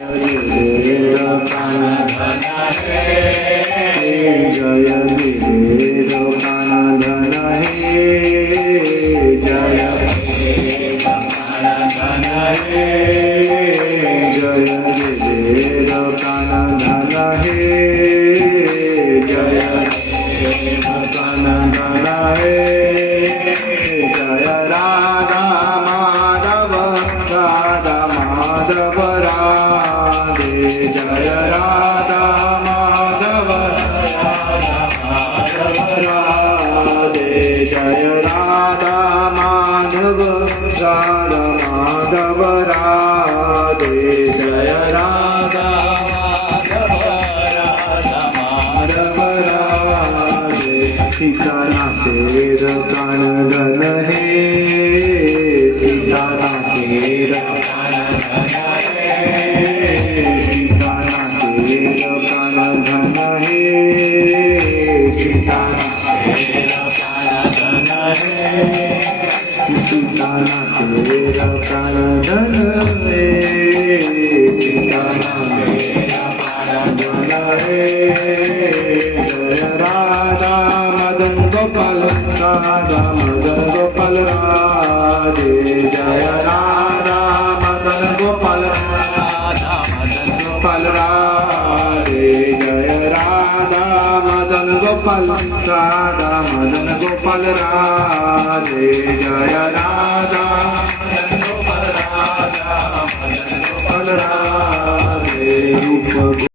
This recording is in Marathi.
वीर प्राण धन हे जय वीर प्राण धन हे जय वीर प्राण धन हे जय वीर प्राण धन हे जय वीर प्राण धन हे जय राधा माधव राधा माधव राधे जय राधा माधव राधा माधव राधे जय राधा माधव राधा माधव राधे जय राधा माधव राधा माधव राधे सीतानाथेर प्राण धन हे सीतानाथेर प्राण धन हे सीतानाथेर प्राण धन हे सीतानाथेर प्राण धन हे सीतानाथेर प्राण धन हे सीतानाथेर प्राण धन हे जय राधा मदन गोपाल राधा मदन गोपाल राधे जय राधा मदन गोपाल राधा मदन गोपाल राधे जय राधा मदन गोपाल राधा मदन गोपाल राधे जय राधा मदन गोपाल राधा मदन गोपाल राधे रूप